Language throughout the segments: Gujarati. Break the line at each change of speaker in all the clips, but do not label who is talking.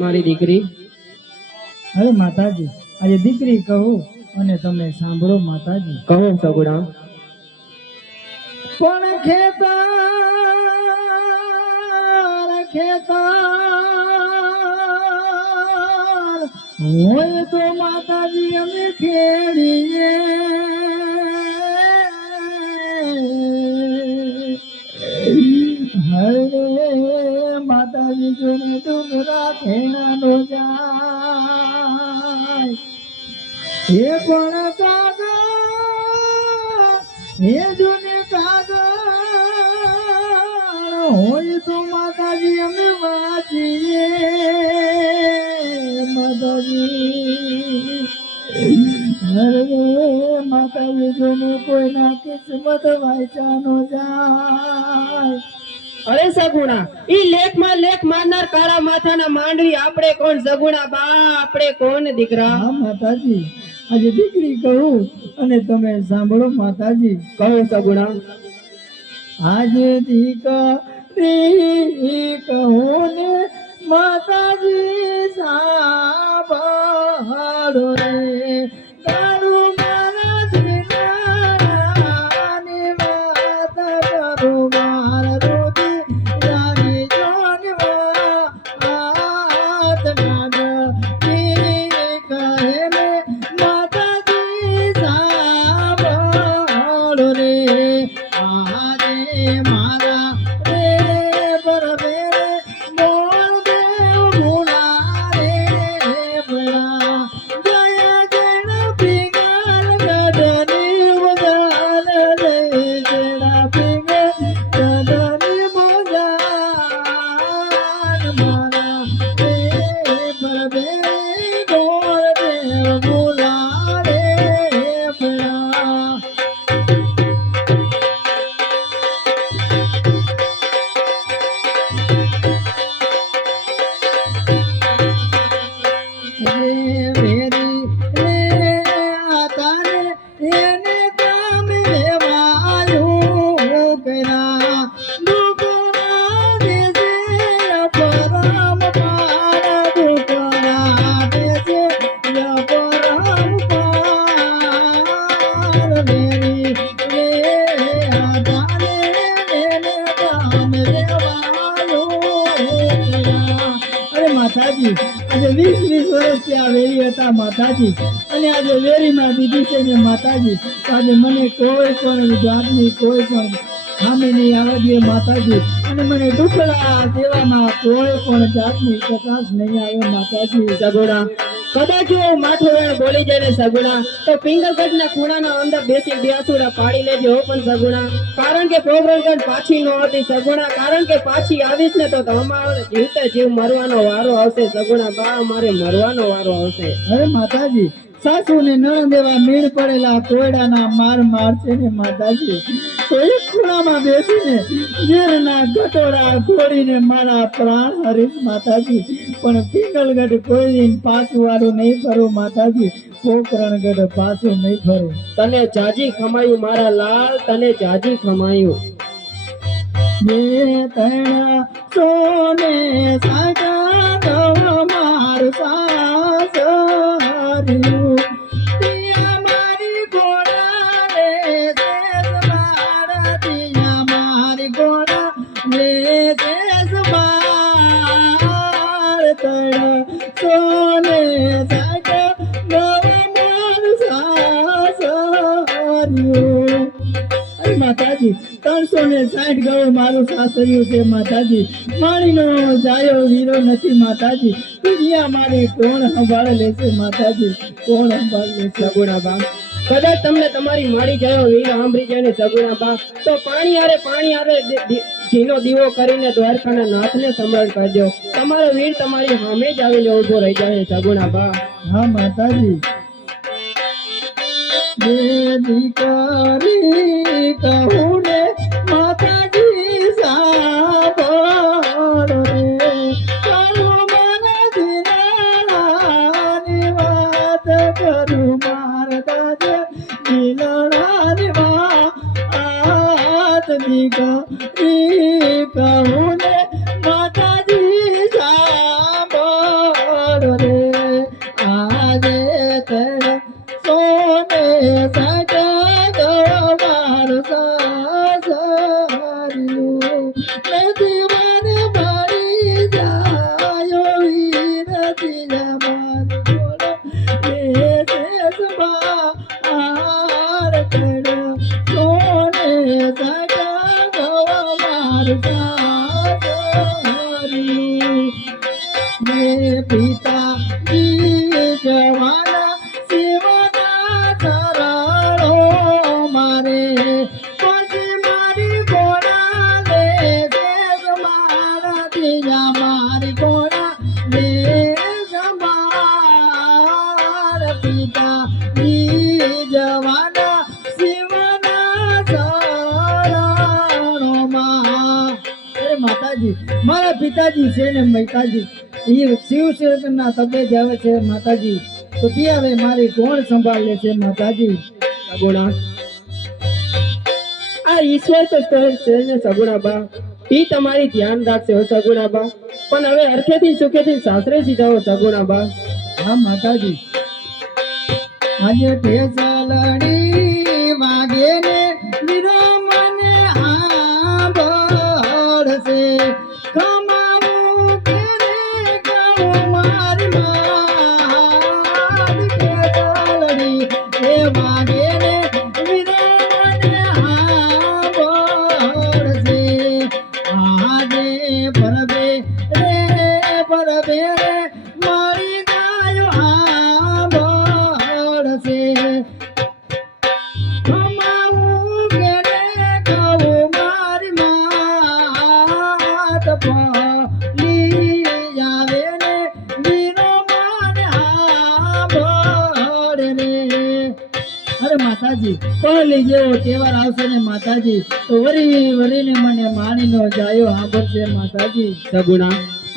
મારી દીકરી?
અરે માતાજી આજે દીકરી કહું અને તમે સાંભળો માતાજી.
કહો સગુણા.
પણ ખેતર ખેતર હોય તો માતાજી અમે ખેડીએ. કિસ્મત જાય.
અરે સગુણા ઈ લેખમાં લેખ મારનાર કાળા માથાના માંડવી આપણે કોણ? સગુણા બા આપણે કોણ દીકરા?
માતાજી. આજે દીકરી કહું અને તમે સાંભળો માતાજી.
કહો સગુણા.
આજે દીકરી કહું ને માતાજી સાંભળો રે માતાજી. અને આજે વેરીમાં દીધી છે ને માતાજી. આજે મને કોઈ પણ જાતની કોઈ પણ ખામી નહીં આવવા દે માતાજી. અને મને દુખડા દેવામાં કોઈ પણ જાતની પ્રકાશ નહીં આવે માતાજી.
સગુણા કદાચ હું માથું વેણ બોલી જાય સગુણા, તો પિંગલગઢ ના ખૂણાના અંદર બેસી બ્યાસુડા પાડી લેજો પણ સગુણા. કારણ કે પોગરગઢ પાછી ન હતી સગુણા. કારણ કે પાછી આવીશ ને તો તમારે જીવતા જીવ મરવાનો વારો આવશે. સગુણા બા મારે મરવાનો વારો આવશે.
અરે માતાજી સાસુ ને નણંદ એવા મીણ પડેલા કોયડાના માર મારશે ને માતાજી તો એક ખૂણામાં બેસીને ઝેરના ગટોડા ઘોડીને મારા પ્રાણ હરીશ માતાજી પણ પિંગલગઢ કોઈ દિન પાછું વાળું નહીં ફરું માતાજી પોકરણગઢ પાછું નહીં ફરું.
તને જાજી ખમાયું મારા લાલ તને જાજી ખમાયું.
જે તણા સોને સાગા તણ સોને વીરો નથી માતાજી. કોણ સંભાળ લેશે માતાજી? કોણ સંભાળ
કદાચ તમને તમારી મારી ગયો વીર સાંભળી જાય ને સગુણા બા તો પાણી આરે, પાણી દી- ઘીનો દીવો કરીને દ્વારકાના નાથને સમરણ કરજો તમારો વીર તમારી સામે જ આવીને ઊભો રહી જાય સગુણા બા.
હા, માતાજી. બે કહું કોને સાચા ગળવાર સાર્યું નથી મને ભરી જાયો નથી જમાન માર કર કોને સાચા ગળવાર સાર્યું મેં પિતા મારા પિતાજી છે ને મૈતાજી. એ શિવ શિવના તબે આવે છે માતાજી. તો ત્યારે મારી કોણ સંભાળે છે માતાજી.
સગોડા આ ઈશ્વર તો છે ને સગુણા બા એ તમારી ધ્યાન રાખશે હો સગુણા બા પણ હવે અર્થેથી સુખેથી સાસરે સીધાઓ સગોડા બા
હા માતાજી. આજે ઠેસલડી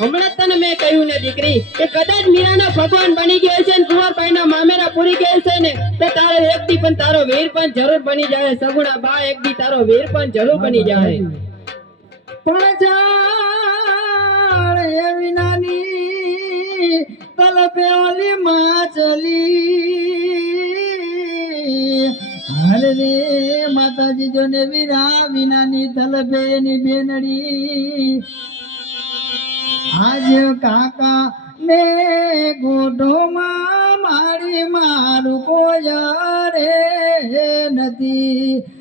હમણાં તને મેં કહ્યું ને દીકરી, કે કદાચ મીરાનો ભગવાન બની ગયો છે ને કુંવરભાઈના મામેરા પૂરી ગયો છે ને, તો તારો એક દી પણ તારો વીર પણ જરૂર બની જાય. સગુણા, બા એક દી તારો વીર પણ જરૂર બની જાય.
પણ જાણ એ વિનાની તલપે ઓલી માચલી હાલ રે માતાજી જોને વિરા વિનાની તલપે ની બેનડી. આજ કાકા ને ગોઢોમાં મારી મારું કોઈ નથી.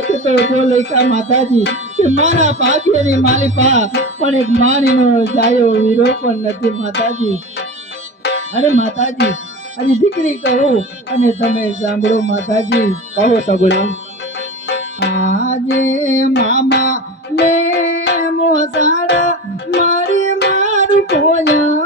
તો જો લખ્યા માતાજી કે મારા ભાગ્યની માલિપા પણ એક માણીનો જાયો વીરો પણ નથી માતાજી. અરે માતાજી આજે દીકરી કહો અને તમે સાંભળો માતાજી.
કહો સગુણા.
આજે મામા ને મોસાડા મારી મારું કોયા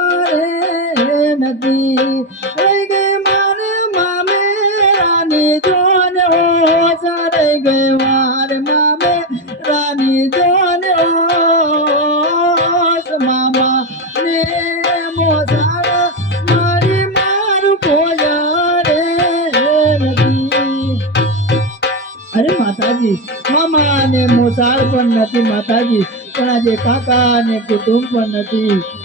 અરે માતાજી, મામા અને મોસાળ પણ નથી, માતાજી. પણ આજે કાકા ને કુટુંબ પણ નથી.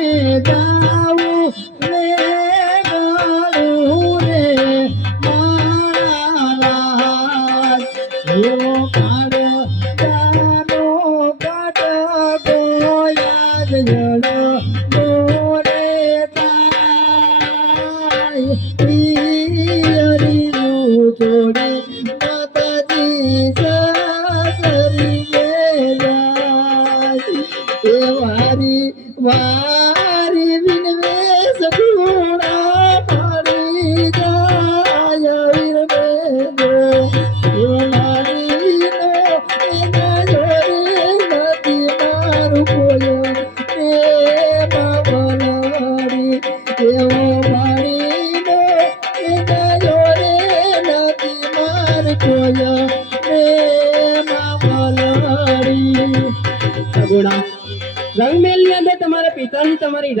知道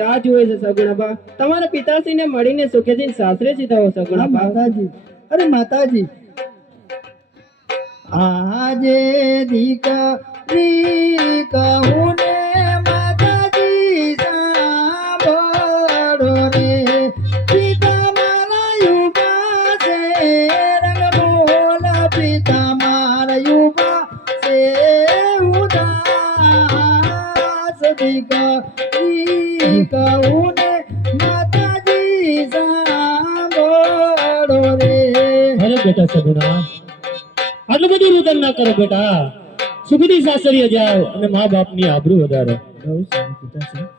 રાહ જુએ છે સગુણાબા. તમારા પિતાશ્રીને મળીને સુખેથી સાસરે સીધા હો સગુણાબા
માતાજી. અરે, માતાજી. આજે દીકરી કહું ને માતાજી, સાંભળો રે. પિતા પિતા માતાજી સાંભળો રે
અરે બેટા સગુણા આટલું બધું રુદન ના કરો બેટા સુખદી સાસરીએ જાઓ અને મા બાપની આબરૂ વધારો
બહુ સારું પિતાશ્રી